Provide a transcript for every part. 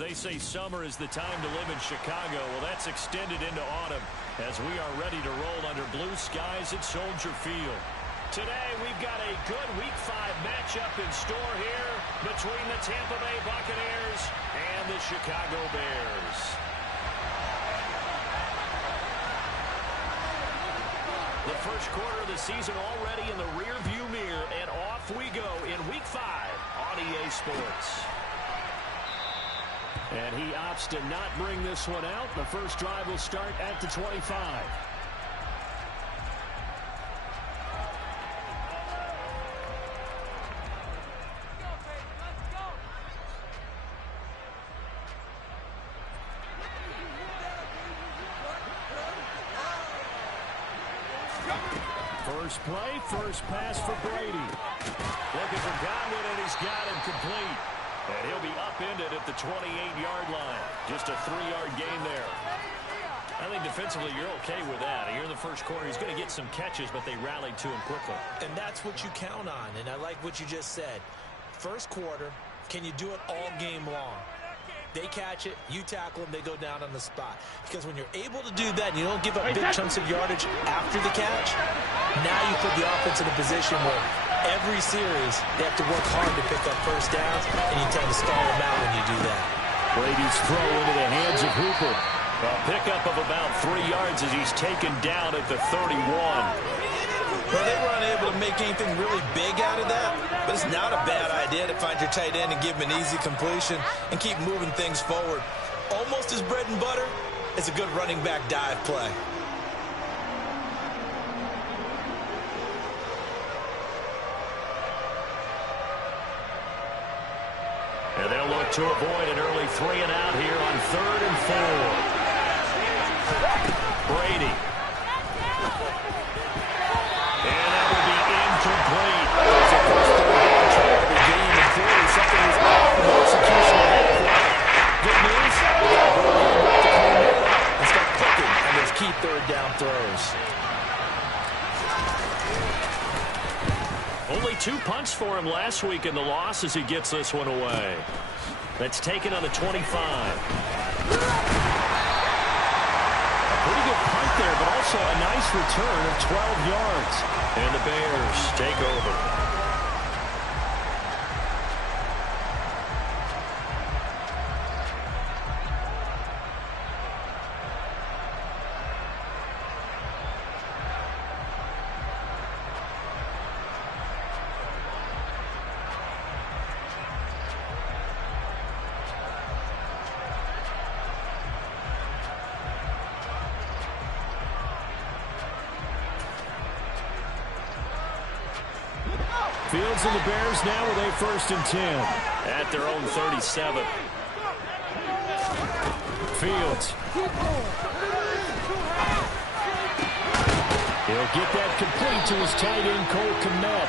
They say summer is the time to live in Chicago. Well, that's extended into autumn as we are ready to roll under blue skies at Soldier Field. Today, we've got a good Week 5 matchup in store here between the Tampa Bay Buccaneers and the Chicago Bears. The first quarter of the season already in the rearview mirror, and off we go in Week 5 on EA Sports. And he opts to not bring this one out. The first drive will start at the 25. First play, first pass for Brady. Looking for Godwin, and he's got him complete. And he'll be upended at the 28-yard line. Just a 3-yard gain there. I think defensively you're okay with that. Here in the first quarter, he's going to get some catches, but they rallied to him quickly. And that's what you count on, and I like what you just said. First quarter, can you do it all game long? They catch it, you tackle them, they go down on the spot. Because when you're able to do that and you don't give up big chunks of yardage after the catch, now you put the offense in a position where every series they have to work hard to pick up first downs, and you tend to stall them out when you do that. Brady's throw into the hands of Hooper. A pickup of about 3 yards as he's taken down at the 31. Well, they were unable to make anything really big out of that, but it's not a bad idea to find your tight end and give him an easy completion and keep moving things forward. Almost as bread and butter as a good running back dive play. And they'll look to avoid an early 3-and-out here on 3rd and 4. Brady. And that will be incomplete. It's a first down try to gain the 40. Something is off the execution of that play. Good news. And start clicking on those key 3rd down throws. Only 2 punts for him last week in the loss as he gets this one away. That's taken on the 25. A pretty good punt there, but also a nice return of 12 yards. And the Bears take over. Fields and the Bears now with a 1st and 10 at their own 37. Fields. He'll get that complete to his tight end, Cole Kmet.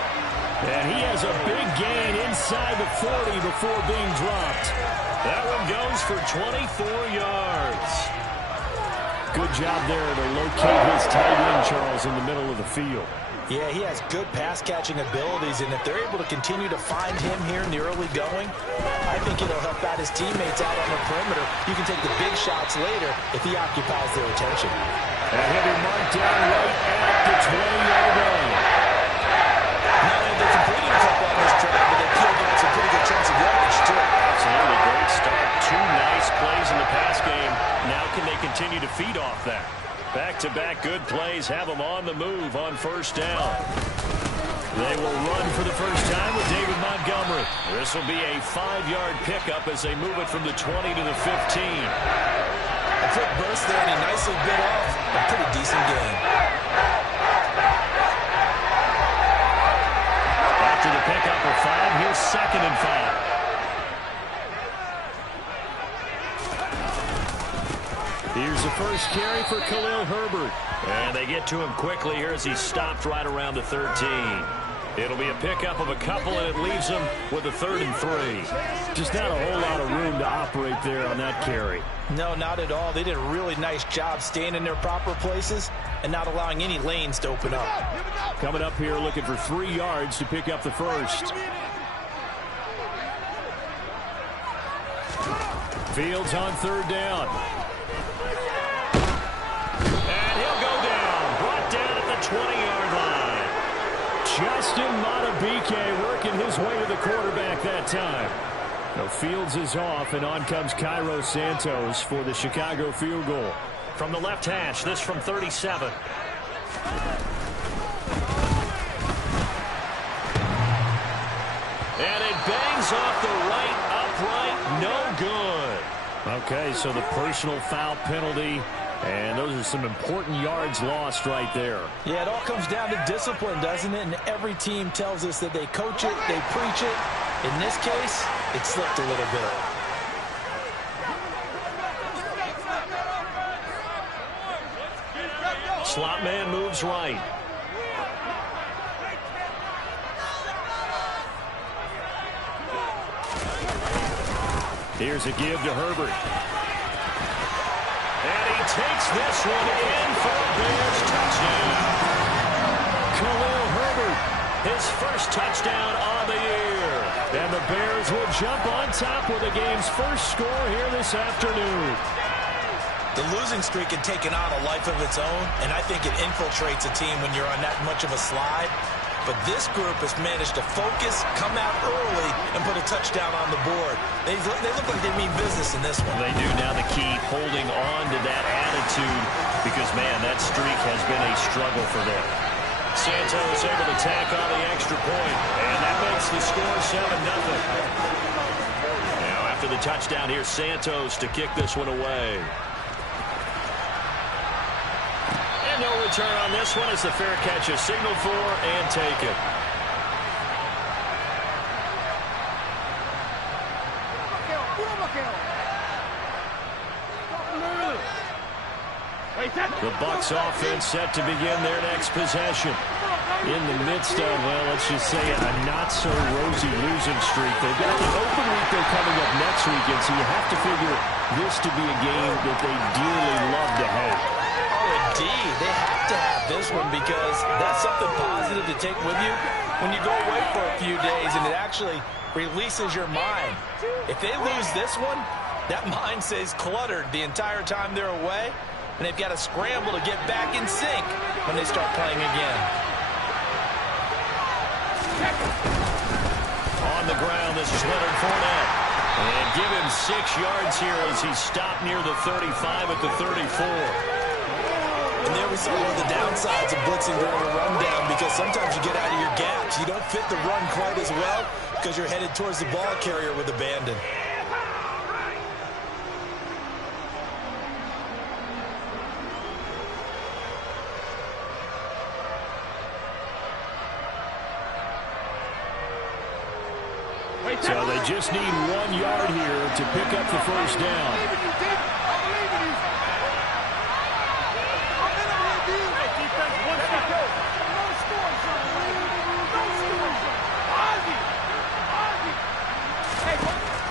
And he has a big gain inside the 40 before being dropped. That one goes for 24 yards. Good job there to locate his tight end, Charles, in the middle of the field. Yeah, he has good pass-catching abilities, and if they're able to continue to find him here in the early going, I think it'll help out his teammates out on the perimeter. You can take the big shots later if he occupies their attention. And he'll be marked down right at the 20-yard line. Not only they completed a couple on this drive, but they peeled out some pretty good chunks of yardage, too. Absolutely great start. 2 nice plays in the pass game. Now can they continue to feed off that? Back-to-back good plays have them on the move on 1st down. They will run for the first time with David Montgomery. This will be a 5-yard pickup as they move it from the 20 to the 15. A quick burst there, and he nicely bit off a pretty decent gain. After the pickup of 5, here's 2nd and 5. Here's the first carry for Khalil Herbert. And they get to him quickly here as he's stopped right around the 13. It'll be a pickup of a couple, and it leaves him with a 3rd and 3. Just not a whole lot of room to operate there on that carry. No, not at all. They did a really nice job staying in their proper places and not allowing any lanes to open up. Coming up here looking for 3 yards to pick up the first. Fields on third down. And he'll go down. Brought down at the 20-yard line. Justin Madubuike working his way to the quarterback that time. No, Fields is off, and on comes Cairo Santos for the Chicago field goal. From the left hash, this from 37. And it bangs off the right upright. No good. Okay, so the personal foul penalty, and those are some important yards lost right there. Yeah, it all comes down to discipline, doesn't it? And every team tells us that they coach it, they preach it. In this case, it slipped a little bit. Slot man moves right. Here's a give to Herbert. And he takes this one in for a Bears touchdown. Khalil Herbert, his first touchdown on the year. And the Bears will jump on top with the game's first score here this afternoon. The losing streak had taken on a life of its own, and I think it infiltrates a team when you're on that much of a slide. But this group has managed to focus, come out early, and put a touchdown on the board. They look like they mean business in this one. They do. Now the key, holding on to that attitude, because, man, that streak has been a struggle for them. Santos able to tack on the extra point, and that makes the score 7-0. Now after the touchdown here, Santos to kick this one away. No return on this one as the fair catch is signaled for and taken. The Bucs offense set to begin their next possession. In the midst of, well, let's just say a not-so-rosy losing streak. They've got the open week they're coming up next weekend, so you have to figure this to be a game that they dearly love to have. Indeed, they have to have this one because that's something positive to take with you when you go away for a few days, and it actually releases your mind. If they lose this one, that mind stays cluttered the entire time they're away, and they've got to scramble to get back in sync when they start playing again. On the ground, this is Leonard Fournette. And give him 6 yards here as he stopped near the 35 at the 34. And there we saw one of the downsides of blitzing during a rundown, because sometimes you get out of your gaps. You don't fit the run quite as well because you're headed towards the ball carrier with abandon. So they just need 1 yard here to pick up the first down.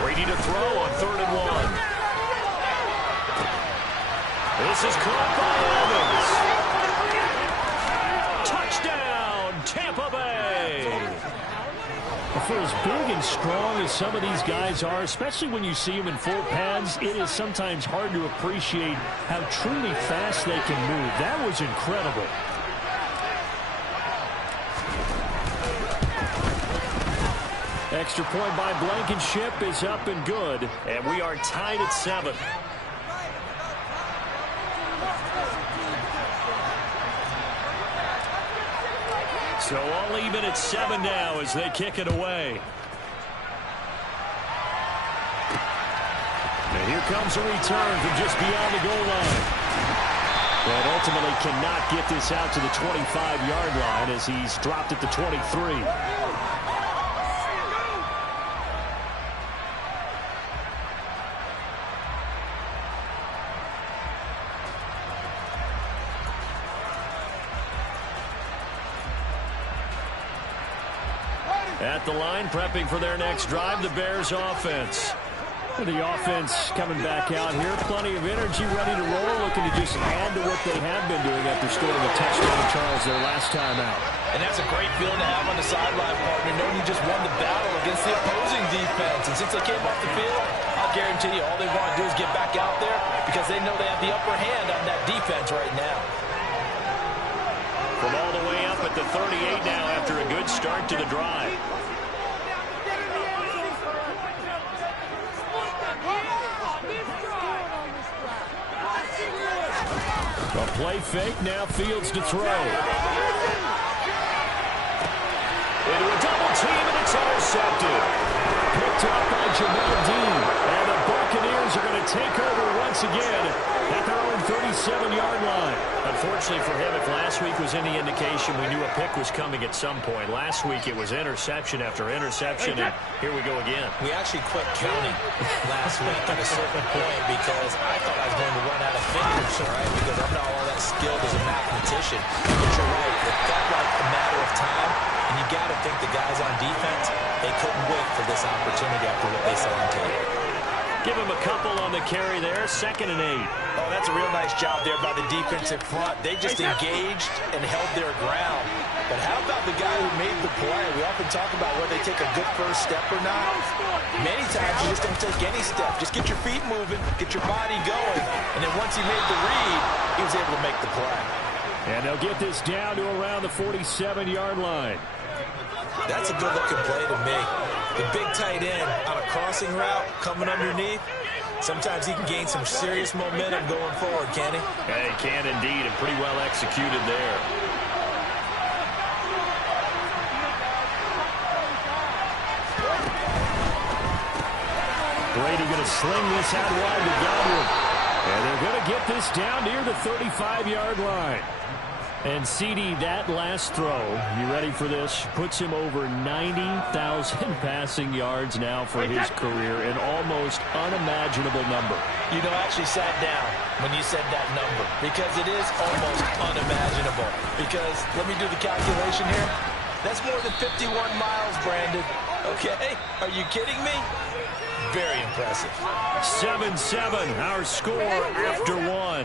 Brady to throw on 3rd and 1. This is caught by Evans. Touchdown, Tampa Bay. For as big and strong as some of these guys are, especially when you see them in full pads, it is sometimes hard to appreciate how truly fast they can move. That was incredible. Extra point by Blankenship is up and good, and we are tied at 7. So all even at 7 now as they kick it away. And here comes a return from just beyond the goal line. But ultimately cannot get this out to the 25-yard line as he's dropped at the 23. At the line, prepping for their next drive, the Bears offense. The offense coming back out here. Plenty of energy, ready to roll, looking to just add to what they have been doing after scoring a touchdown to Charles their last time out. And that's a great feeling to have on the sideline, partner, knowing you just won the battle against the opposing defense. And since they came off the field, I'll I'll guarantee you all they want to do is get back out there because they know they have the upper hand on that defense right now. From all the way up at the 38 now after a good start to the drive. A play fake, now Fields to throw. Into a double team, and it's intercepted. Picked up by Jamel Dean. And the Buccaneers are going to take over once again at their own 37-yard line. Unfortunately for him, if last week was any indication, we knew a pick was coming at some point. Last week it was interception after interception, and here we go again. We actually quit counting last week at a certain point because I thought I was going to run out of fingers, all right, because I'm not all that skilled as a mathematician. But you're right, it felt like a matter of time, and you got to think the guys on defense, they couldn't wait for this opportunity after what they saw on tape. Give him a couple on the carry there, 2nd and 8. Oh, that's a real nice job there by the defensive front. They just engaged and held their ground. But how about the guy who made the play? We often talk about whether they take a good first step or not. Many times you just don't take any step. Just get your feet moving, get your body going, and then once he made the read, he was able to make the play. And they'll get this down to around the 47-yard line. That's a good-looking play to me. The big tight end on a crossing route coming underneath. Sometimes he can gain some serious momentum going forward, can he? Yeah, he can indeed, and pretty well executed there. Brady going to sling this out wide to Godwin. And they're going to get this down near the 35-yard line. And CD, that last throw, you ready for this? Puts him over 90,000 passing yards now for his career, an almost unimaginable number. You know, I actually sat down when you said that number because it is almost unimaginable. Because, let me do the calculation here. That's more than 51 miles, Brandon. Okay? Are you kidding me? Very impressive. 7-7, our score after one.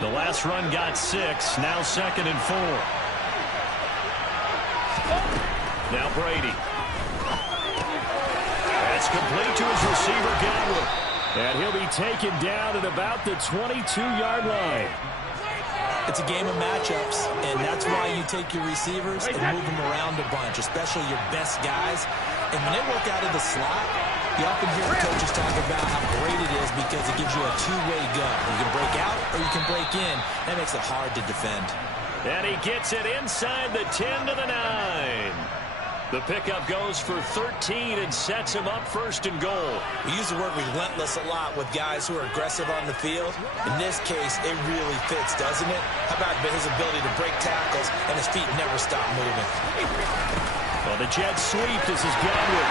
The last run got 6, now 2nd and 4. Now Brady. That's complete to his receiver, Godwin. And he'll be taken down at about the 22-yard line. It's a game of matchups, and that's why you take your receivers and move them around a bunch, especially your best guys. And when they work out of the slot, you often hear the coaches talk about how great it is because it gives you a two-way gun. You can break out or you can break in. That makes it hard to defend. And he gets it inside the 10 to the 9. The pickup goes for 13 and sets him up 1st and goal. We use the word relentless a lot with guys who are aggressive on the field. In this case, it really fits, doesn't it? How about his ability to break tackles and his feet never stop moving? Well, the jet sweep, this is Godwin.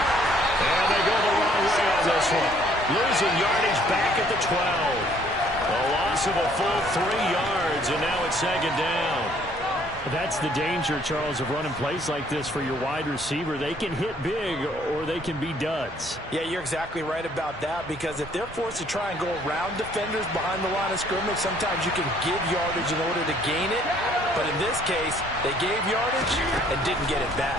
And they go the wrong way on this one. Losing yardage back at the 12. A loss of a full 3 yards, and now it's 2nd down. That's the danger, Charles, of running plays like this for your wide receiver. They can hit big or they can be duds. Yeah, you're exactly right about that because if they're forced to try and go around defenders behind the line of scrimmage, sometimes you can give yardage in order to gain it. But in this case, they gave yardage and didn't get it back.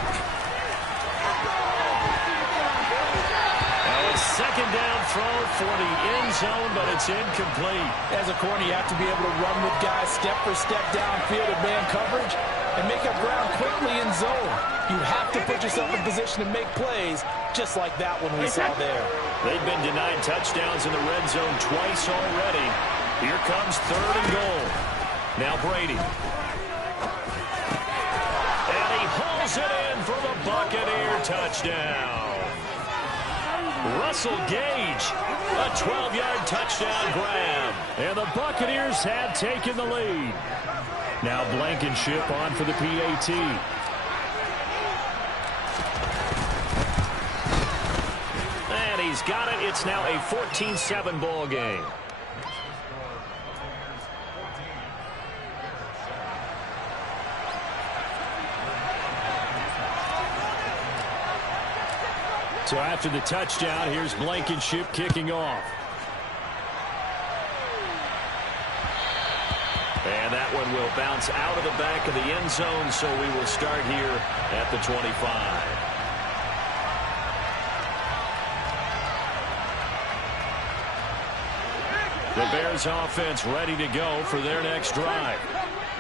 Second down throw for the end zone, but it's incomplete. As a corner, you have to be able to run with guys step for step downfield in man coverage and make up ground quickly in zone. You have to put yourself in position to make plays, just like that one we saw there. They've been denied touchdowns in the red zone twice already. Here comes 3rd and goal. Now Brady. And he hauls it in for the Buccaneer touchdown. Russell Gage, a 12-yard touchdown grab. And the Buccaneers have taken the lead. Now Blankenship on for the PAT. And he's got it. It's now a 14-7 ball game. So after the touchdown, here's Blankenship kicking off. And that one will bounce out of the back of the end zone, so we will start here at the 25. The Bears offense ready to go for their next drive.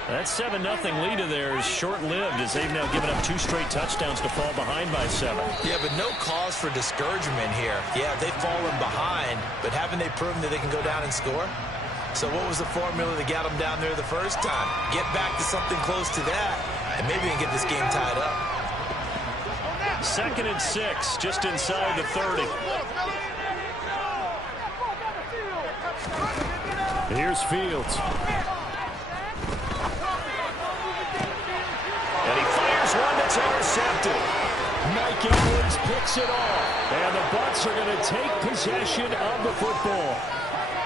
That 7-0 lead of theirs is short-lived as they've now given up 2 straight touchdowns to fall behind by 7. Yeah, but no cause for discouragement here. Yeah, they've fallen behind, but haven't they proven that they can go down and score? So what was the formula that got them down there the first time? Get back to something close to that, and maybe we can get this game tied up. 2nd and 6, just inside the 30. Here's Fields. And he fires one that's intercepted. Mike Evans picks it off. And the Bucs are going to take possession of the football.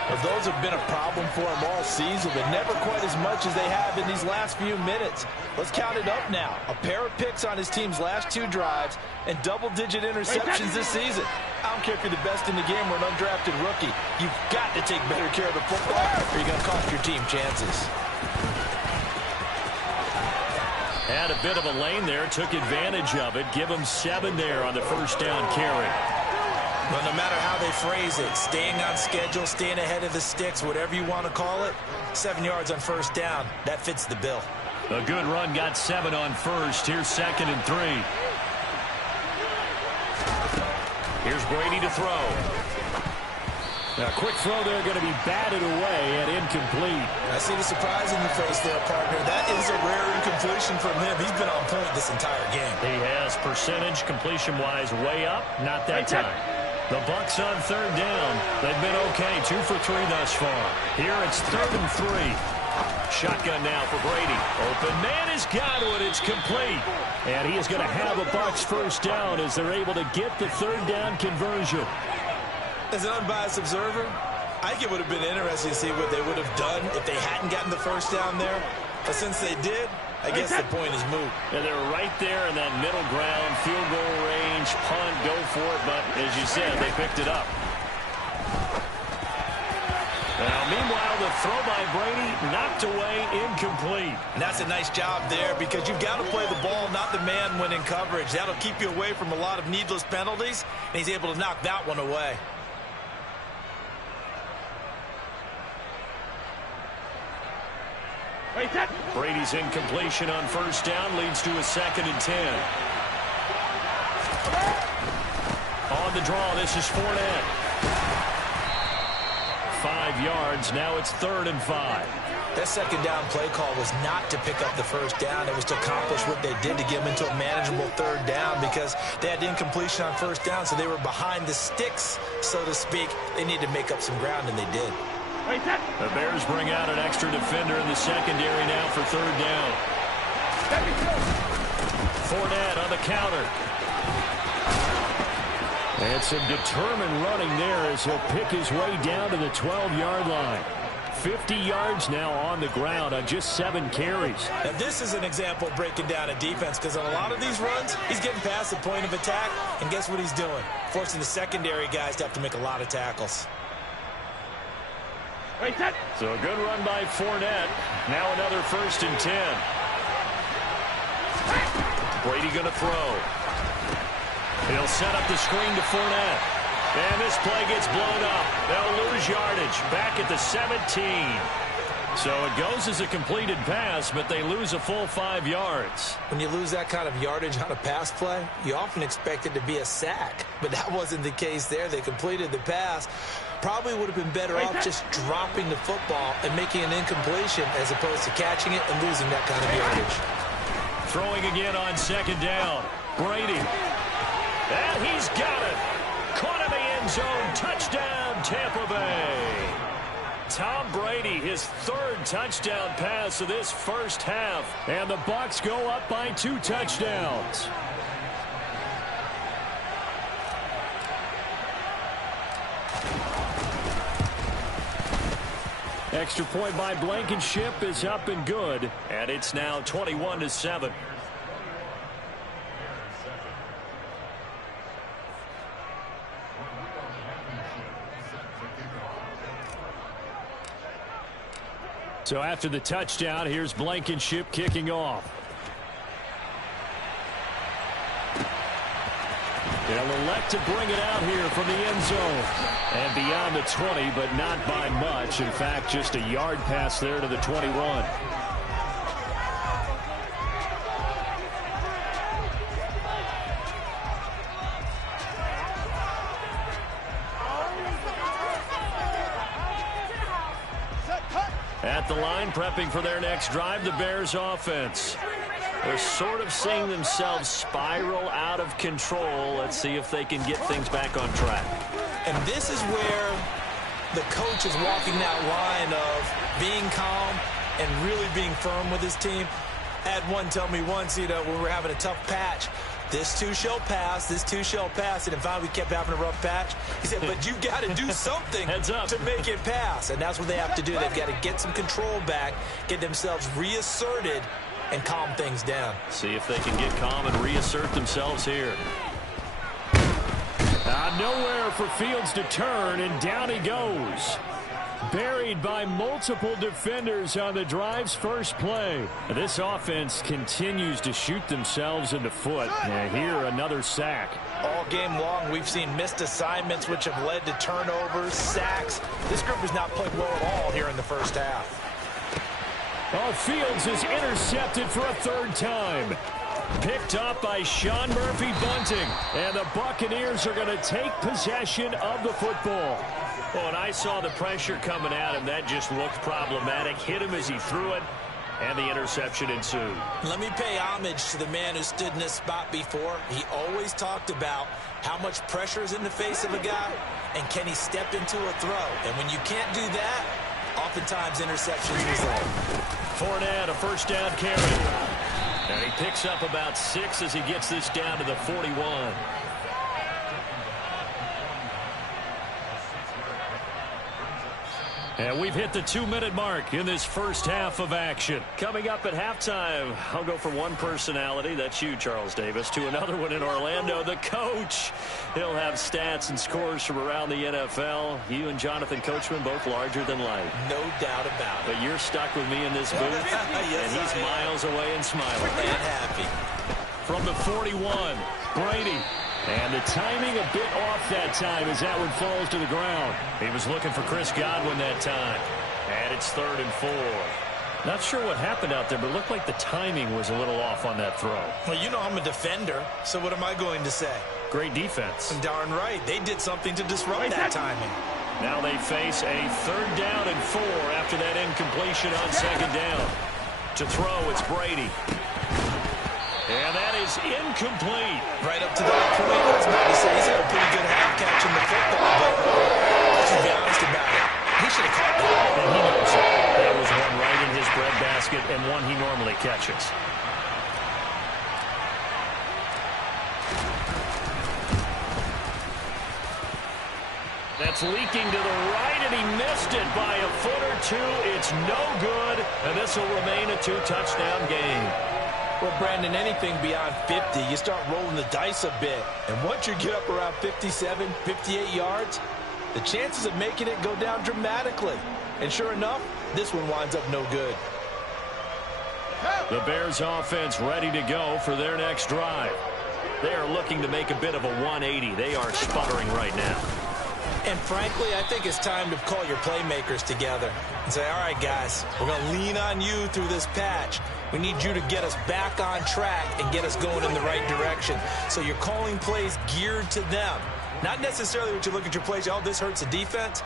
Well, those have been a problem for them all season, but never quite as much as they have in these last few minutes. Let's count it up now. A pair of picks on his team's last 2 drives and double-digit interceptions this season. I don't care if you're the best in the game or an undrafted rookie. You've got to take better care of the football or you're going to cost your team chances. Had a bit of a lane there, took advantage of it. Give him 7 there on the first down carry. But no matter how they phrase it, staying on schedule, staying ahead of the sticks, whatever you want to call it, 7 yards on first down, that fits the bill. A good run, got 7 on first. Here's 2nd and 3. Here's Brady to throw. A quick throw there, going to be batted away and incomplete. I see the surprise in your face there, partner. That is a rare incompletion from him. He's been on point this entire game. He has percentage completion-wise way up. Not that time. The Bucs on 3rd down. They've been okay. 2 for 3 thus far. Here it's 3rd and 3. Shotgun now for Brady. Open man is Godwin. It's complete. And he is going to have a Bucs first down as they're able to get the 3rd down conversion. As an unbiased observer, I think it would have been interesting to see what they would have done if they hadn't gotten the first down there. But since they did, I guess the point is moot. Yeah, they're right there in that middle ground, field goal range, punt, go for it. But as you said, they picked it up. Now, meanwhile, the throw by Brady knocked away, incomplete. And that's a nice job there because you've got to play the ball, not the man when in coverage. That'll keep you away from a lot of needless penalties, and he's able to knock that one away. Brady's incompletion on first down leads to a 2nd and 10. On the draw, this is Fournette. 5 yards, now it's 3rd and 5. That 2nd down play call was not to pick up the first down. It was to accomplish what they did to get them into a manageable 3rd down because they had incompletion on first down, so they were behind the sticks, so to speak. They needed to make up some ground, and they did. The Bears bring out an extra defender in the secondary now for 3rd down. Fournette on the counter. And some determined running there as he'll pick his way down to the 12-yard line. 50 yards now on the ground on just 7 carries. Now this is an example of breaking down a defense because on a lot of these runs, he's getting past the point of attack, and guess what he's doing? Forcing the secondary guys to have to make a lot of tackles. So a good run by Fournette. Now another 1st and 10. Brady going to throw. He'll set up the screen to Fournette. And this play gets blown up. They'll lose yardage back at the 17. So it goes as a completed pass, but they lose a full 5 yards. When you lose that kind of yardage on a pass play, you often expect it to be a sack. But that wasn't the case there. They completed the pass. Probably would have been better off just dropping the football and making an incompletion as opposed to catching it and losing that kind of yardage. Throwing again on 2nd down. Brady. And he's got it. Caught in the end zone. Touchdown, Tampa Bay. Tom Brady, his 3rd touchdown pass of this first half. And the Bucs go up by 2 touchdowns. Extra point by Blankenship is up and good. And it's now 21-7. So after the touchdown, here's Blankenship kicking off. They'll elect to bring it out here from the end zone. And beyond the 20, but not by much. In fact, just a yard pass there to the 21. At the line, prepping for their next drive, the Bears offense. They're sort of seeing themselves spiral out of control. Let's see if they can get things back on track. And this is where the coach is walking that line of being calm and really being firm with his team. I had one tell me once, when we were having a tough patch, this too shall pass, this too shall pass. And finally we kept having a rough patch. He said, but you've got to do something to make it pass. And that's what they have to do. They've got to get some control back, get themselves reasserted, and calm things down. See if they can get calm and reassert themselves here. Nowhere for Fields to turn, and down he goes. Buried by multiple defenders on the drive's first play. This offense continues to shoot themselves in the foot. And here, another sack. All game long, we've seen missed assignments, which have led to turnovers, sacks. This group has not played well at all here in the first half. Oh, Fields is intercepted for a third time. Picked up by Sean Murphy-Bunting. And the Buccaneers are going to take possession of the football. Well, and I saw the pressure coming at him. That just looked problematic. Hit him as he threw it, and the interception ensued. Let me pay homage to the man who stood in this spot before. He always talked about how much pressure is in the face of a guy, and can he step into a throw. And when you can't do that, oftentimes interceptions result. Fournette, a first down carry. And he picks up about 6 as he gets this down to the 41. And we've hit the 2-minute mark in this first half of action. Coming up at halftime, I'll go from one personality, that's you, Charles Davis, to another one in Orlando, the coach. He'll have stats and scores from around the NFL. You and Jonathan Coachman both larger than life. No doubt about it. But you're stuck with me in this booth, yes, and he's miles away and smiling. And happy. From the 41, Brady. And the timing a bit off that time as that one falls to the ground. He was looking for Chris Godwin that time. And it's 3rd and 4. Not sure what happened out there, but it looked like the timing was a little off on that throw. Well, you know I'm a defender, so what am I going to say? Great defense. Darn right. They did something to disrupt that timing. Now they face a 3rd down and 4 after that incompletion on 2nd down. To throw, it's Brady. And that is incomplete. Right up to that point, I was about to say he's had a pretty good half catching the football, but let's be honest about it. He should have caught that. And he knows it. That was one right in his breadbasket and one he normally catches. That's leaking to the right, and he missed it by a foot or two. It's no good, and this will remain a 2-touchdown game. Well, Brandon, anything beyond 50, you start rolling the dice a bit. And once you get up around 57, 58 yards, the chances of making it go down dramatically. And sure enough, this one winds up no good. The Bears offense ready to go for their next drive. They are looking to make a bit of a 180. They are sputtering right now. And frankly, I think it's time to call your playmakers together and say, all right, guys, we're going to lean on you through this patch. We need you to get us back on track and get us going in the right direction. So you're calling plays geared to them. Not necessarily what you look at your plays, oh, this hurts the defense.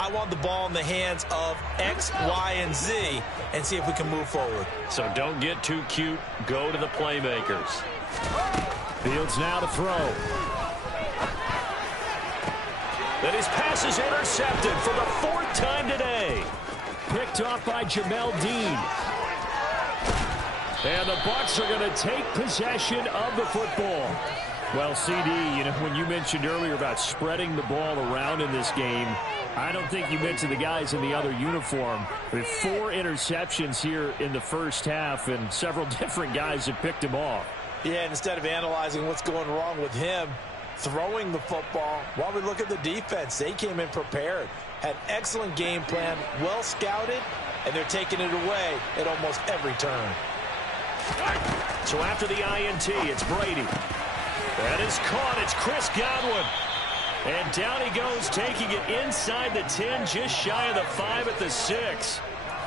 I want the ball in the hands of X, Y, and Z and see if we can move forward. So don't get too cute. Go to the playmakers. Fields now to throw. And his pass is intercepted for the 4th time today. Picked off by Jamel Dean. And the Bucs are going to take possession of the football. Well, CD, when you mentioned earlier about spreading the ball around in this game, I don't think you mentioned the guys in the other uniform. With 4 interceptions here in the first half, and several different guys have picked him off. Yeah, and instead of analyzing what's going wrong with him, throwing the football. While we look at the defense, they came in prepared, had excellent game plan, well scouted, and they're taking it away at almost every turn. So after the INT, it's Brady. That is caught. It's Chris Godwin. And down he goes, taking it inside the 10, just shy of the 5 at the 6.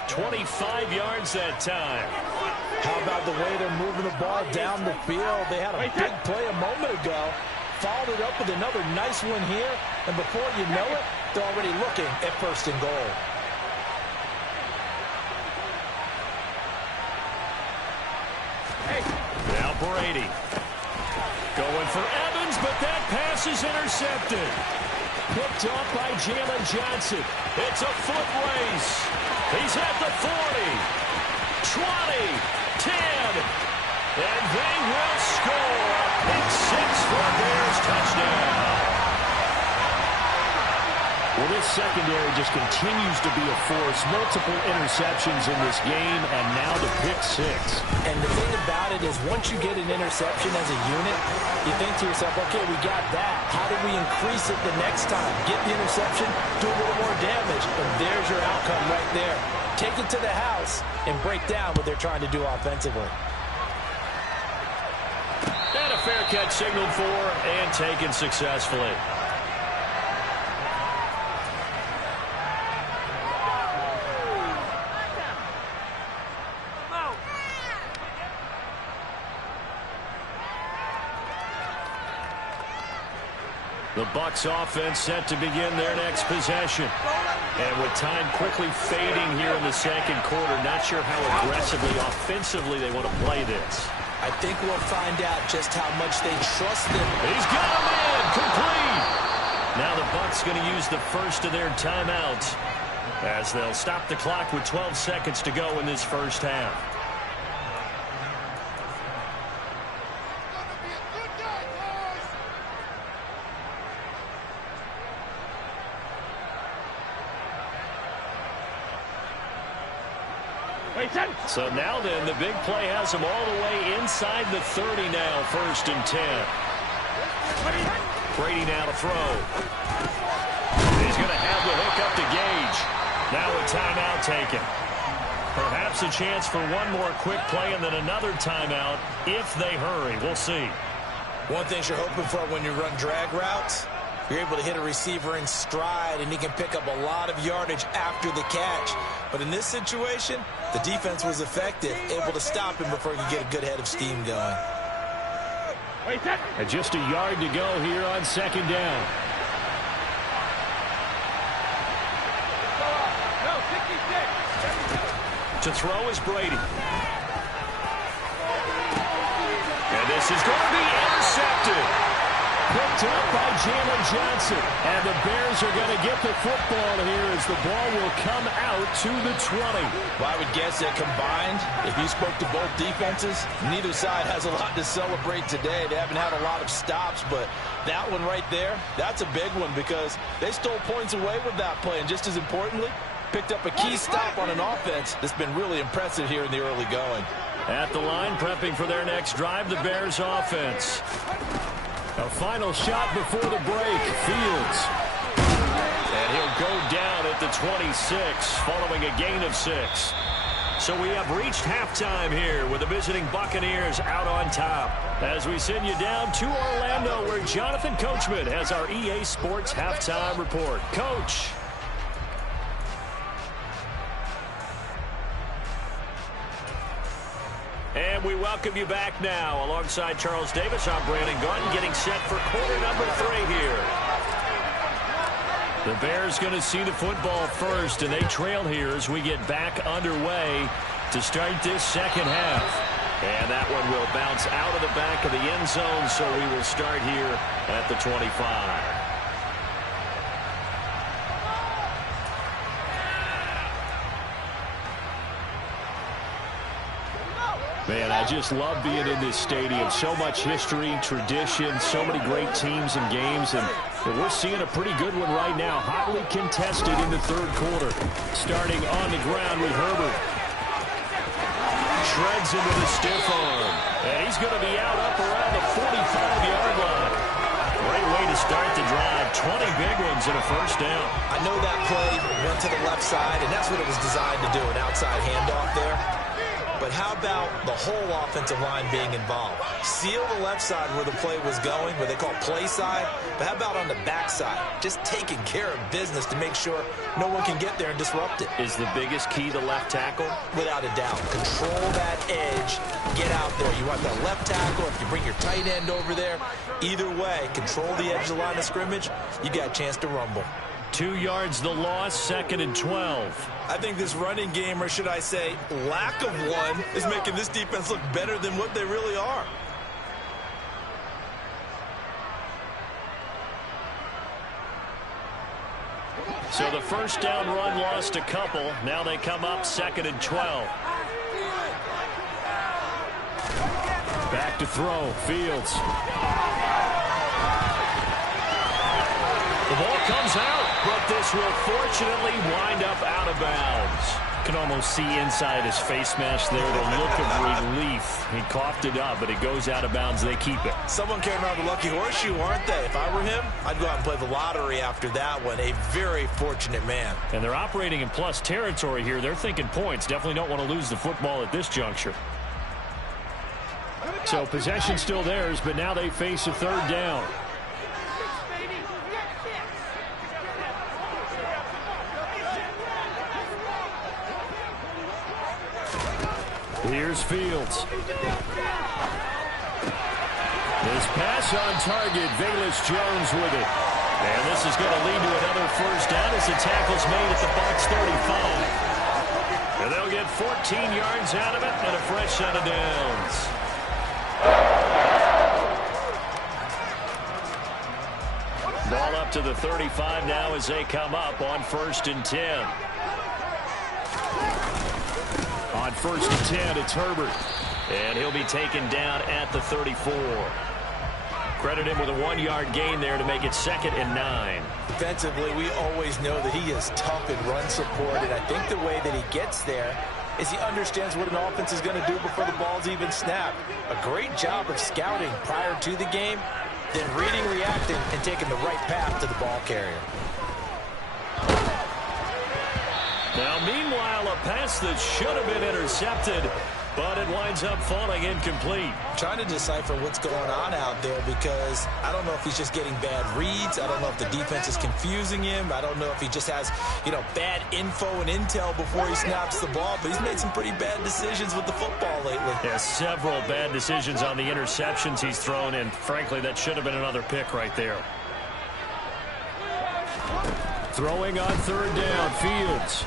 25 yards that time. How about the way they're moving the ball down the field? They had a big play a moment ago. Followed it up with another nice one here. And before you know it, they're already looking at 1st and goal. Now Brady. Going for Evans, but that pass is intercepted. Picked off by Jalen Johnson. It's a foot race. He's at the 40, 20, 10, and they will score. A pick 6 for a Bears touchdown. Well, this secondary just continues to be a force. Multiple interceptions in this game, and now the pick 6. And the thing about it is once you get an interception as a unit, you think to yourself, okay, we got that. How do we increase it the next time? Get the interception, do a little more damage, and there's your outcome right there. Take it to the house and break down what they're trying to do offensively. And a fair catch signaled for and taken successfully. The Bucs offense set to begin their next possession. And with time quickly fading here in the second quarter, not sure how aggressively, offensively they want to play this. I think we'll find out just how much they trust them. He's got him in, complete. Now the Bucs going to use the first of their timeouts as they'll stop the clock with 12 seconds to go in this first half. So now then, the big play has them all the way inside the 30 now, 1st and 10. Brady now to throw. He's going to have the hook up to Gage. Now a timeout taken. Perhaps a chance for one more quick play and then another timeout if they hurry. We'll see. One thing you're hoping for when you run drag routes, you're able to hit a receiver in stride, and he can pick up a lot of yardage after the catch. But in this situation, the defense was effective, able to stop him before he could get a good head of steam going. And just a yard to go here on 2nd down. To throw is Brady. And this is going to be intercepted. Picked up by Jalen Johnson. And the Bears are going to get the football here as the ball will come out to the 20. Well, I would guess that combined, if you spoke to both defenses, neither side has a lot to celebrate today. They haven't had a lot of stops, but that one right there, that's a big one because they stole points away with that play. And just as importantly, picked up a key stop on an offense that's been really impressive here in the early going. At the line, prepping for their next drive, the Bears offense. A final shot before the break. Fields. And he'll go down at the 26 following a gain of 6. So we have reached halftime here with the visiting Buccaneers out on top. As we send you down to Orlando where Jonathan Coachman has our EA Sports halftime report. Coach. And we welcome you back now. Alongside Charles Davis, I'm Brandon Gordon getting set for quarter number 3 here. The Bears going to see the football first, and they trail here as we get back underway to start this second half. And that one will bounce out of the back of the end zone, so we will start here at the 25. Man, I just love being in this stadium. So much history, tradition, so many great teams and games, and we're seeing a pretty good one right now. Hotly contested in the 3rd quarter. Starting on the ground with Herbert. Shreds him with a stiff arm. And he's going to be out up around the 45-yard line. great way to start the drive. 20 big ones and a first down. I know that play went to the left side, and that's what it was designed to do, an outside handoff there. But how about the whole offensive line being involved? Seal the left side where the play was going, where they call play side. But how about on the back side? Just taking care of business to make sure no one can get there and disrupt it. Is the biggest key the left tackle? Without a doubt. Control that edge. Get out there. You want that left tackle. If you bring your tight end over there, either way, control the edge of the line of scrimmage, you got a chance to rumble. 2 yards the loss, 2nd and 12. I think this running game, or should I say lack of one, is making this defense look better than what they really are. So the first down run lost a couple. Now they come up 2nd and 12. Back to throw. Fields. The ball comes out, but this will fortunately wind up out of bounds. You can almost see inside his face mask there the look of relief. He coughed it up, but it goes out of bounds. They keep it. Someone came around the lucky horseshoe, aren't they? If I were him, I'd go out and play the lottery after that one. A very fortunate man. And they're operating in plus territory here. They're thinking points. Definitely don't want to lose the football at this juncture. So possession still theirs, but now they face a 3rd down. Here's Fields. This pass on target. Velus-Jones with it. And this is going to lead to another first down as the tackle's made at the Bucs 35. And they'll get 14 yards out of it and a fresh set of downs. Ball up to the 35 now as they come up on 1st and 10. On 1st and 10, it's Herbert. And he'll be taken down at the 34. Credit him with a 1-yard gain there to make it 2nd and 9. Defensively, we always know that he is tough in run support, and I think the way that he gets there is he understands what an offense is going to do before the ball's even snapped. A great job of scouting prior to the game, then reading, reacting, and taking the right path to the ball carrier. Now, meanwhile, a pass that should have been intercepted, but it winds up falling incomplete. Trying to decipher what's going on out there because I don't know if he's just getting bad reads. I don't know if the defense is confusing him. I don't know if he just has, bad info and intel before he snaps the ball. But he's made some pretty bad decisions with the football lately. Yeah, several bad decisions on the interceptions he's thrown, and frankly, that should have been another pick right there. Throwing on 3rd down, Fields.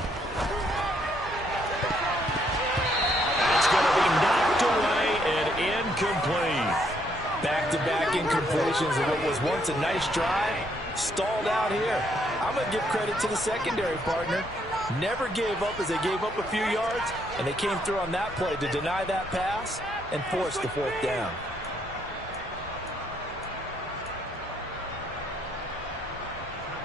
It's going to be knocked away and incomplete. Back-to-back incompletions of what was once a nice drive. Stalled out here. I'm going to give credit to the secondary partner. Never gave up as they gave up a few yards, and they came through on that play to deny that pass and force the 4th down.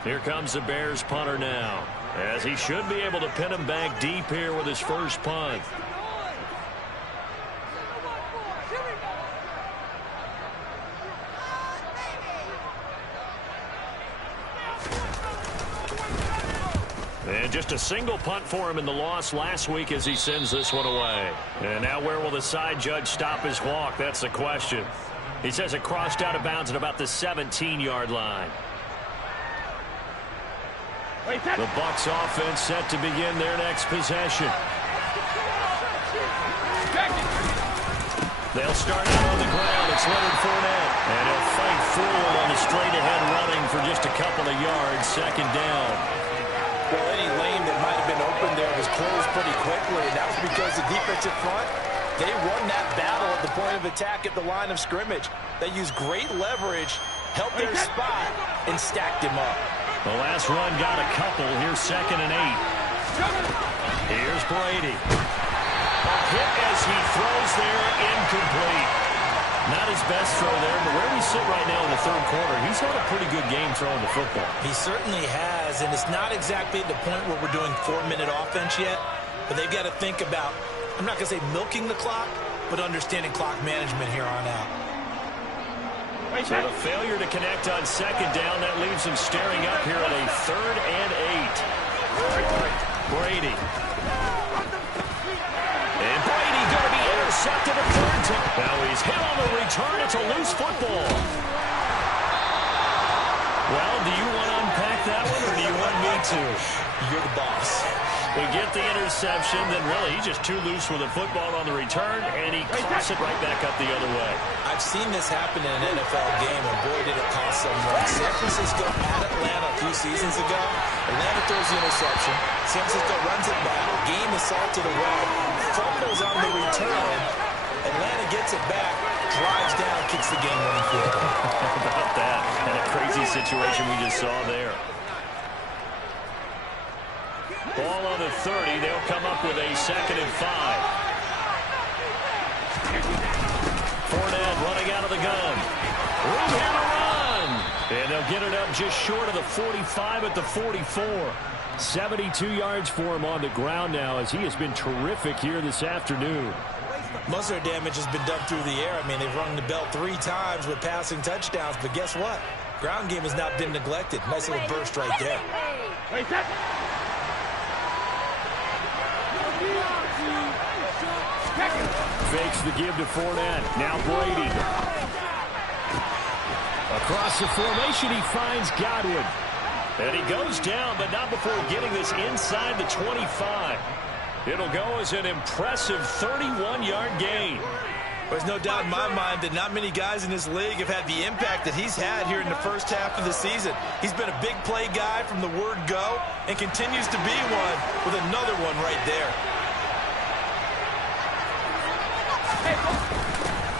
Here comes the Bears punter now, as he should be able to pin him back deep here with his first punt. And just a single punt for him in the loss last week as he sends this one away. And now where will the side judge stop his walk? That's the question. He says it crossed out of bounds at about the 17-yard line. The Bucs offense set to begin their next possession. They'll start out on the ground. It's Leonard Fournette. And he'll fight forward on the straight-ahead running for just a couple of yards. 2nd down. Well, any lane that might have been open there was closed pretty quickly, and that was because the defensive front, they won that battle at the point of attack at the line of scrimmage. They used great leverage, helped their spot, and stacked him up. The last run got a couple. Here's 2nd and 8. Here's Brady. A hit as he throws there, incomplete. Not his best throw there, but where we sit right now in the 3rd quarter, he's had a pretty good game throwing the football. He certainly has, and it's not exactly at the point where we're doing 4-minute offense yet, but they've got to think about, I'm not going to say milking the clock, but understanding clock management here on out. So the failure to connect on second down, that leaves him staring up here at a 3rd and 8. Brady. And Brady going to be intercepted a 3rd time. Now he's hit on the return. It's a loose football. Well, do you want to unpack that one, or do you want me to? You're the boss. We get the interception, then really he's just too loose with the football on the return, and he cuts it right back up the other way. I've seen this happen in an NFL game, and boy, did it cost someone. San Francisco at Atlanta a few seasons ago. Atlanta throws the interception. San Francisco runs it back. Game is salted away. Fumbles on the return. Atlanta gets it back, drives down, kicks the game-winning field goal. How about that? And a crazy situation we just saw there. Ball on the 30. They'll come up with a 2nd and 5. Fournette running out of the gun. Room here to run. And they'll get it up just short of the 45 at the 44. 72 yards for him on the ground now, as he has been terrific here this afternoon. Most of their damage has been done through the air. I mean, they've rung the bell 3 times with passing touchdowns, but guess what? Ground game has not been neglected. Nice little burst right there. Fakes the give to Fournette. Now Brady. Across the formation, he finds Godwin. And he goes down, but not before getting this inside the 25. It'll go as an impressive 31-yard gain. There's no doubt in my mind that not many guys in this league have had the impact that he's had here in the first half of the season. He's been a big play guy from the word go and continues to be one with another one right there.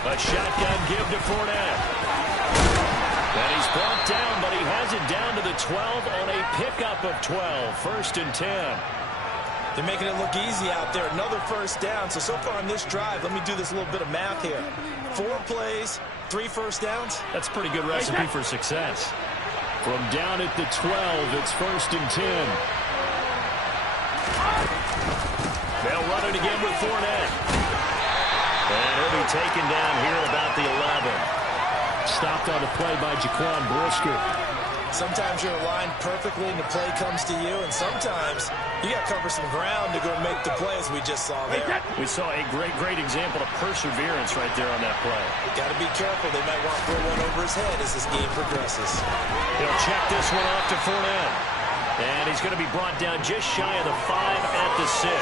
A shotgun give to Fournette. And he's brought down, but he has it down to the 12 on a pickup of 12. 1st and 10. They're making it look easy out there. Another first down. So far on this drive, let me do this little bit of math here. 4 plays, 3 first downs. That's a pretty good recipe for success. From down at the 12, it's 1st and 10. They'll run it again with Fournette. And he'll be taken down here at about the 11. Stopped on the play by Jaquan Brisker. Sometimes you're aligned perfectly and the play comes to you, and sometimes you got to cover some ground to go make the play, as we just saw there. We saw a great example of perseverance right there on that play. Got to be careful. They might want to throw one over his head as this game progresses. He'll check this one off to Fournette. And he's going to be brought down just shy of the 5 at the 6.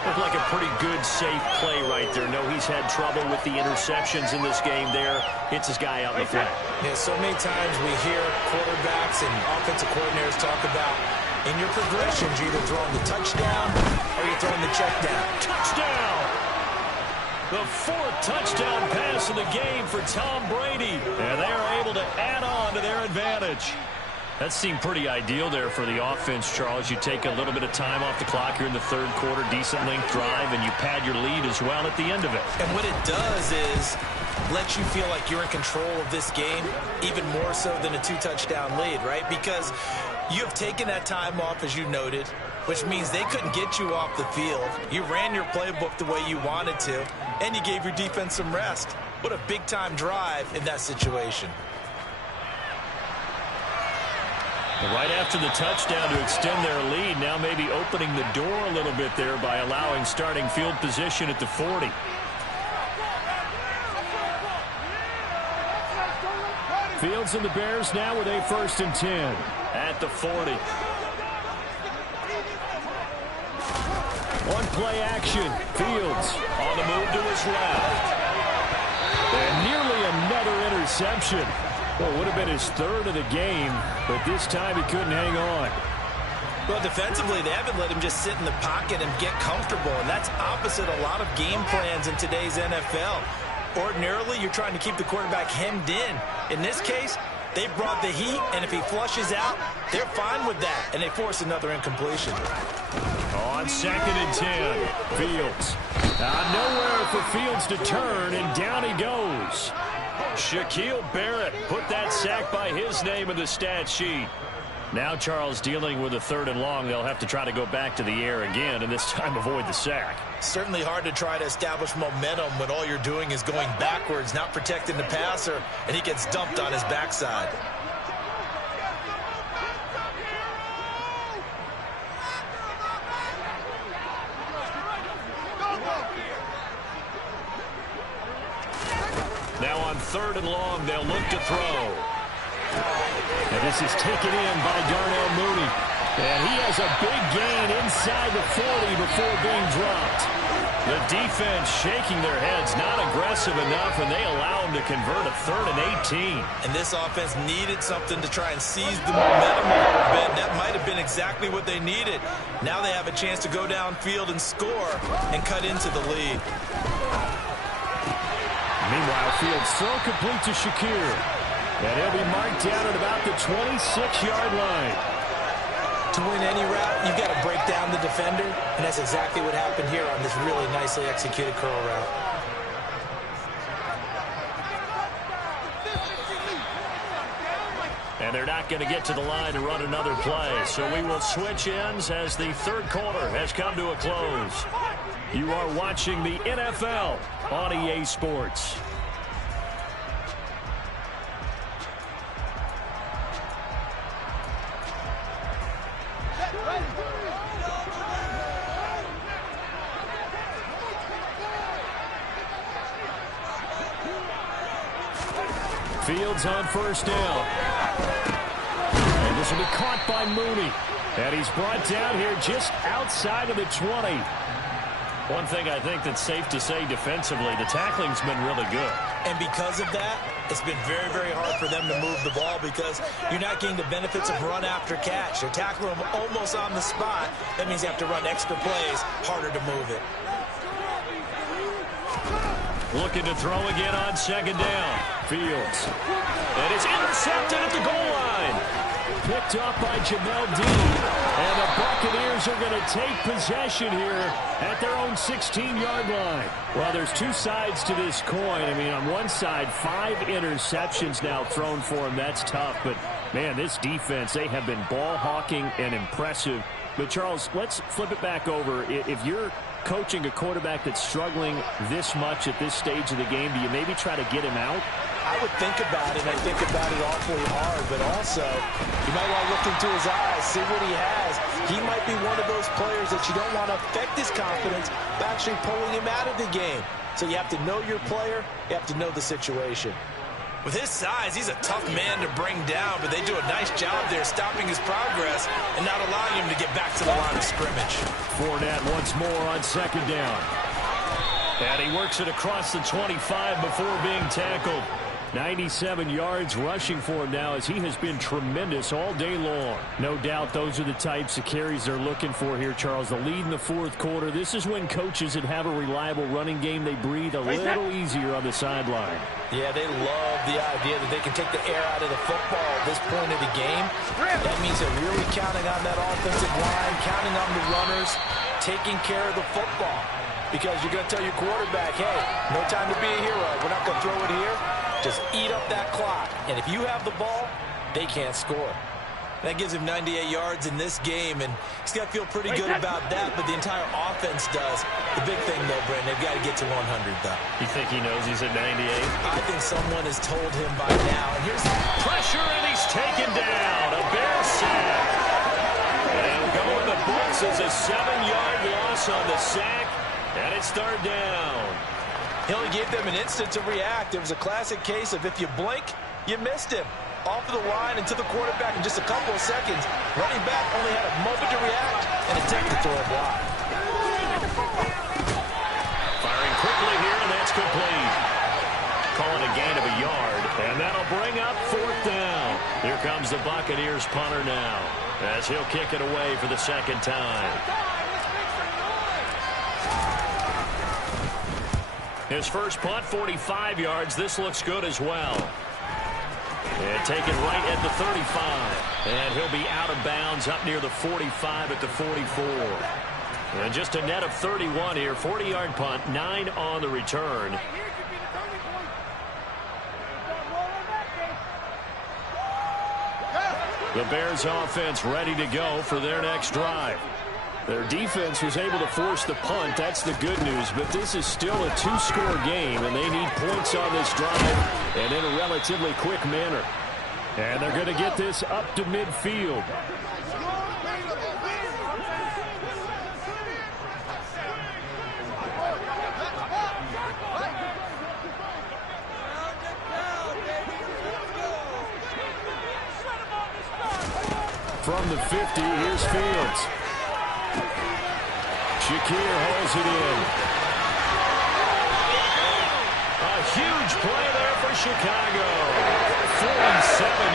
Looked like a pretty good, safe play right there. No, he's had trouble with the interceptions in this game there. Hits his guy out in the flat. Yeah, so many times we hear quarterbacks and offensive coordinators talk about in your progressions, you're either throwing the touchdown or you're throwing the check down. Touchdown! The 4th touchdown pass in the game for Tom Brady. And they are able to add on to their advantage. That seemed pretty ideal there for the offense, Charles. You take a little bit of time off the clock here in the 3rd quarter, decent length drive, and you pad your lead as well at the end of it. And what it does is let you feel like you're in control of this game, even more so than a 2-touchdown lead, right? Because you have taken that time off, as you noted, which means they couldn't get you off the field. You ran your playbook the way you wanted to, and you gave your defense some rest. What a big-time drive in that situation. Right after the touchdown to extend their lead, now maybe opening the door a little bit there by allowing starting field position at the 40. Fields and the Bears now with a 1st and 10. At the 40. One play action. Fields on the move to his left. And nearly another interception. Well, it would have been his 3rd of the game, but this time he couldn't hang on. Well, defensively, they haven't let him just sit in the pocket and get comfortable, and that's opposite a lot of game plans in today's NFL. Ordinarily, you're trying to keep the quarterback hemmed in. In this case, they brought the heat, and if he flushes out, they're fine with that, and they force another incompletion. On 2nd and 10, Fields. Nowhere for Fields to turn, and down he goes. Shaquille Barrett put that sack by his name in the stat sheet. Now Charles dealing with a 3rd and long. They'll have to try to go back to the air again, and this time avoid the sack. Certainly hard to try to establish momentum when all you're doing is going backwards, not protecting the passer, and he gets dumped on his backside. Now on 3rd and long, they'll look to throw. And this is taken in by Darnell Mooney. And he has a big gain inside the 40 before being dropped. The defense shaking their heads, not aggressive enough, and they allow him to convert a 3rd and 18. And this offense needed something to try and seize the momentum a little bit. That might have been exactly what they needed. Now they have a chance to go downfield and score and cut into the lead. Meanwhile, Fields throw complete to Shakir. And he'll be marked down at about the 26-yard line. To win any route, you've got to break down the defender, and that's exactly what happened here on this really nicely executed curl route. And they're not going to get to the line to run another play. So we will switch ends as the 3rd quarter has come to a close. You are watching the NFL on EA Sports. Fields on 1st down. And this will be caught by Mooney. And he's brought down here just outside of the 20. One thing I think that's safe to say defensively, the tackling's been really good. And because of that, it's been very, very hard for them to move the ball because you're not getting the benefits of run after catch. They're tackling them almost on the spot. That means you have to run extra plays, harder to move it. Looking to throw again on 2nd down. Fields. And it's intercepted at the goal line. Picked up by Jamel Dean. And the Buccaneers are going to take possession here at their own 16-yard line. Well, there's two sides to this coin. I mean, on one side, 5 interceptions now thrown for him. That's tough. But, man, this defense, they have been ball hawking and impressive. But, Charles, let's flip it back over. If you're coaching a quarterback that's struggling this much at this stage of the game, do you maybe try to get him out? I would think about it. I think about it awfully hard, but also you might want to look into his eyes, see what he has. He might be one of those players that you don't want to affect his confidence by actually pulling him out of the game. So you have to know your player. You have to know the situation. With his size, he's a tough man to bring down, but they do a nice job there stopping his progress and not allowing him to get back to the line of scrimmage. Fournette once more on 2nd down. And he works it across the 25 before being tackled. 97 yards rushing for him now as he has been tremendous all day long. No doubt those are the types of carries they're looking for here, Charles. The lead in the 4th quarter. This is when coaches that have a reliable running game, they breathe a little easier on the sideline. Yeah, they love the idea that they can take the air out of the football at this point of the game. That means they're really counting on that offensive line, counting on the runners, taking care of the football. Because you're going to tell your quarterback, hey, no time to be a hero. We're not going to throw it here. Just eat up that clock. And if you have the ball, they can't score. That gives him 98 yards in this game, and he's got to feel pretty good about that, but the entire offense does. The big thing, though, Brent, they've got to get to 100, though. You think he knows he's at 98? I think someone has told him by now. And here's the pressure, and he's taken down. A bear sack. And going the Bucs is a 7-yard loss on the sack, and it's 3rd down. He only gave them an instant to react. It was a classic case of if you blink, you missed him. Off of the line and to the quarterback in just a couple of seconds. Running back only had a moment to react and attempt to throw a block. Firing quickly here, and that's complete. Calling a gain of a yard, and that'll bring up 4th down. Here comes the Buccaneers punter now as he'll kick it away for the 2nd time. His first punt, 45 yards. This looks good as well. And taken right at the 35. And he'll be out of bounds up near the 45 at the 44. And just a net of 31 here. 40-yard punt, 9 on the return. The Bears offense ready to go for their next drive. Their defense was able to force the punt. That's the good news. But this is still a two-score game, and they need points on this drive and in a relatively quick manner. And they're going to get this up to midfield. From the 50, here's Fields. Shakir holds it in. A huge play there for Chicago. 47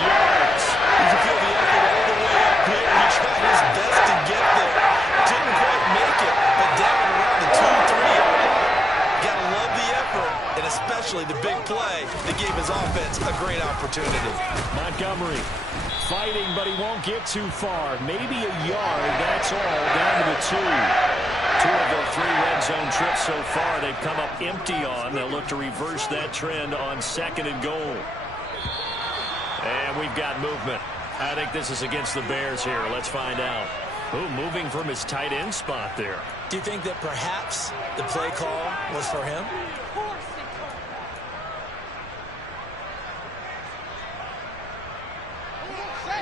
yards. You can feel the effort all the way up here. He tried his best to get there. Didn't quite make it, but down around the 2-3 yard line. Gotta love the effort, and especially the big play that gave his offense a great opportunity. Montgomery fighting, but he won't get too far. Maybe a yard, that's all, down to the 2. 2 of their 3 red zone trips so far they've come up empty on. They'll look to reverse that trend on 2nd and goal. And we've got movement. I think this is against the Bears here. Let's find out. Ooh, moving from his tight end spot there. Do you think that perhaps the play call was for him?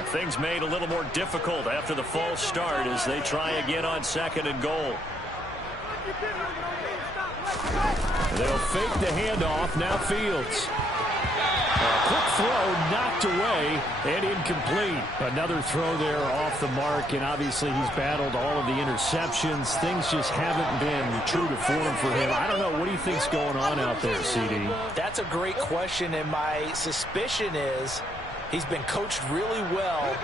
Things made a little more difficult after the false start as they try again on 2nd and goal. They'll fake the handoff. Now Fields. A quick throw knocked away and incomplete. Another throw there off the mark, and obviously he's battled all of the interceptions. Things just haven't been true to form for him. I don't know. What do you think's going on out there, CD? That's a great question, and my suspicion is he's been coached really well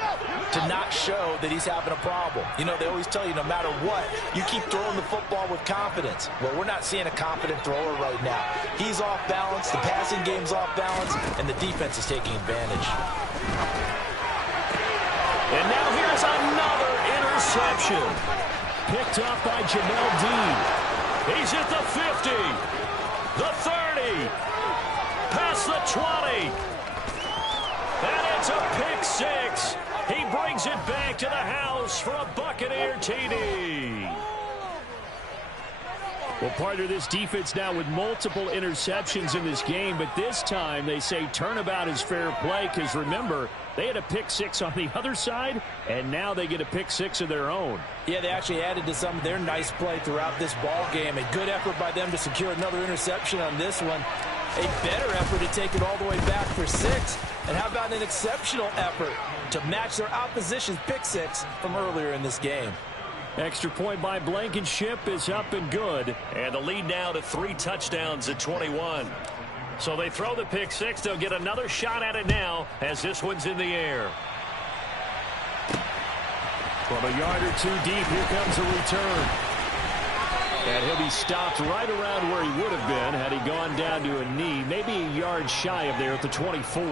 to not show that he's having a problem. You know, they always tell you no matter what, you keep throwing the football with confidence. Well, we're not seeing a confident thrower right now. He's off balance, the passing game's off balance, and the defense is taking advantage. And now here's another interception. Picked up by Jamel Dean. He's at the 50, the 30, past the 20. And it's a pick 6. He brings it back to the house for a Buccaneer TD. Well, partner, this defense now with multiple interceptions in this game, but this time they say turnabout is fair play because, remember, they had a pick 6 on the other side, and now they get a pick 6 of their own. Yeah, they actually added to some of their nice play throughout this ball game. A good effort by them to secure another interception on this one. A better effort to take it all the way back for 6. And how about an exceptional effort to match their opposition's pick 6 from earlier in this game? Extra point by Blankenship is up and good. And the lead now to 3 touchdowns at 21. So they throw the pick 6. They'll get another shot at it now as this one's in the air. From a yard or 2 deep, here comes a return. And he'll be stopped right around where he would have been had he gone down to a knee, maybe a yard shy of there at the 24.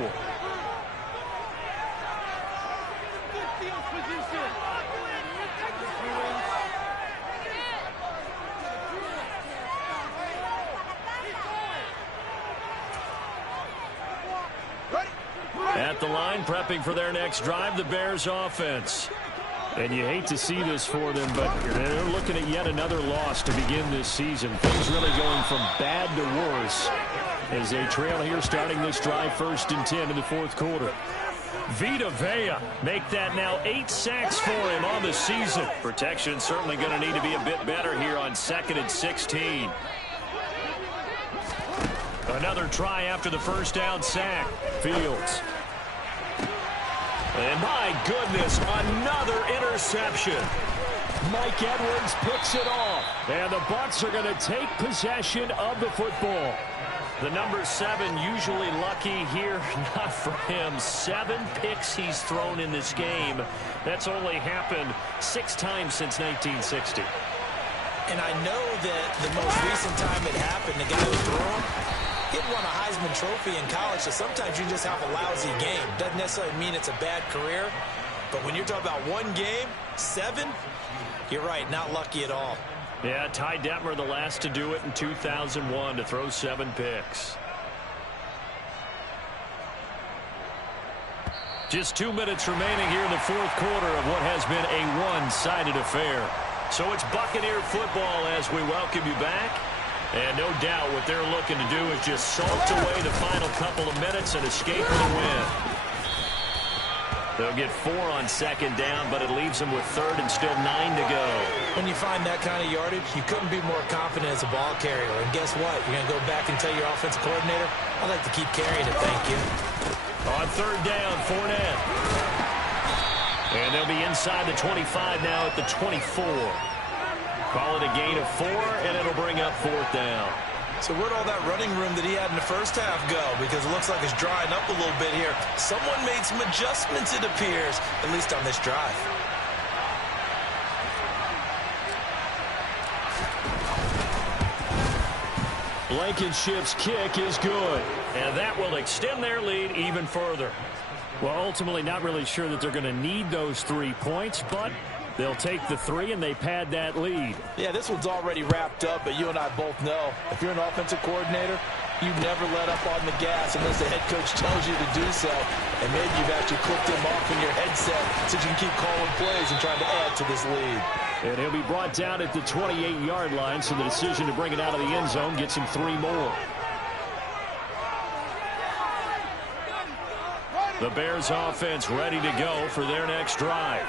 At the line, prepping for their next drive, the Bears offense. And you hate to see this for them, but they're looking at yet another loss to begin this season. Things really going from bad to worse as they trail here starting this drive 1st and 10 in the 4th quarter. Vita Vea make that now 8 sacks for him on the season. Protection certainly going to need to be a bit better here on 2nd and 16. Another try after the first down sack. Fields. And my goodness, another interception. Mike Edwards picks it off. And the Bucs are going to take possession of the football. The number 7 usually lucky here. Not for him. 7 picks he's thrown in this game. That's only happened 6 times since 1960. And I know that the most recent time it happened, the guy who threw him, he won a Heisman Trophy in college, so sometimes you just have a lousy game. Doesn't necessarily mean it's a bad career, but when you're talking about one game, 7, you're right, not lucky at all. Yeah, Ty Detmer, the last to do it in 2001, to throw 7 picks. Just 2 minutes remaining here in the fourth quarter of what has been a one-sided affair. So it's Buccaneer football as we welcome you back. And no doubt what they're looking to do is just salt away the final couple of minutes and escape with a win. They'll get 4 on second down, but it leaves them with third and still 9 to go. When you find that kind of yardage, you couldn't be more confident as a ball carrier. And guess what? You're going to go back and tell your offensive coordinator, I'd like to keep carrying it, thank you. On third down, Fournette. And they'll be inside the 25 now at the 24. Call it a gain of 4, and it'll bring up fourth down. So where'd all that running room that he had in the first half go? Because it looks like it's drying up a little bit here. Someone made some adjustments, it appears, at least on this drive. Blankenship's kick is good. And that will extend their lead even further. Well, ultimately not really sure that they're going to need those 3 points, but they'll take the 3 and they pad that lead. Yeah, this one's already wrapped up, but you and I both know if you're an offensive coordinator, you never let up on the gas unless the head coach tells you to do so. And maybe you've actually clicked him off in your headset so you can keep calling plays and trying to add to this lead. And he'll be brought down at the 28-yard line, so the decision to bring it out of the end zone gets him 3 more. The Bears offense ready to go for their next drive.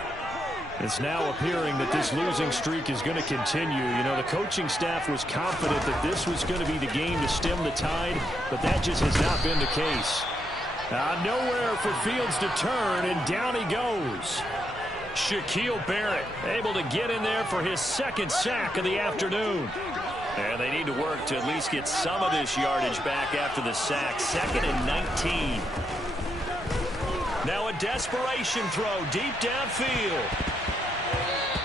It's now appearing that this losing streak is going to continue. You know, the coaching staff was confident that this was going to be the game to stem the tide, but that just has not been the case. Nowhere for Fields to turn, and down he goes. Shaquille Barrett able to get in there for his second sack of the afternoon. And they need to work to at least get some of this yardage back after the sack. 2nd and 19. Now a desperation throw deep downfield.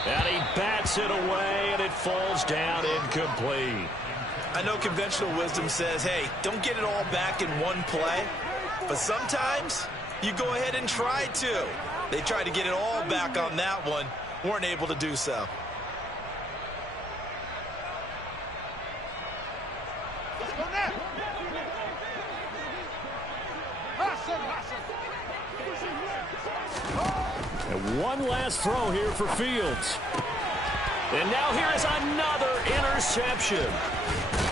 And he bats it away, and it falls down incomplete. I know conventional wisdom says, hey, don't get it all back in one play. But sometimes you go ahead and try to. They tried to get it all back on that one. Weren't able to do so. And one last throw here for Fields. And now here is another interception.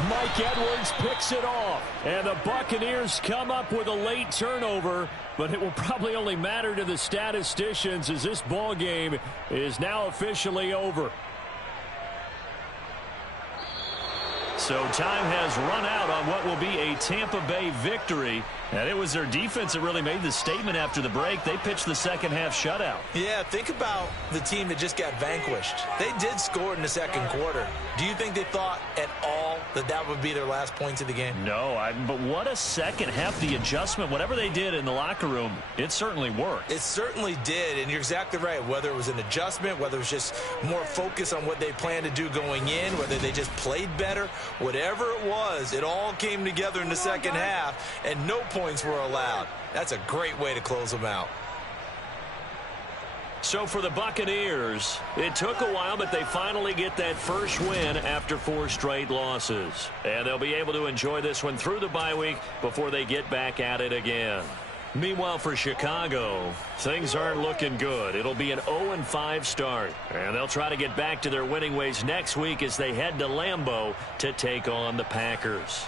Mike Edwards picks it off. And the Buccaneers come up with a late turnover, but it will probably only matter to the statisticians as this ball game is now officially over. So time has run out on what will be a Tampa Bay victory. And it was their defense that really made the statement after the break. They pitched the second half shutout. Yeah, think about the team that just got vanquished. They did score in the second quarter. Do you think they thought at all that that would be their last points of the game? No, but what a second half. The adjustment, whatever they did in the locker room, it certainly worked. It certainly did, and you're exactly right. Whether it was an adjustment, whether it was just more focus on what they planned to do going in, whether they just played better, whatever it was, it all came together in the second half, and no points were allowed. That's a great way to close them out. So for the Buccaneers, it took a while, but they finally get that first win after 4 straight losses. And they'll be able to enjoy this one through the bye week before they get back at it again. Meanwhile, for Chicago, things aren't looking good. It'll be an 0-5 start. And they'll try to get back to their winning ways next week as they head to Lambeau to take on the Packers.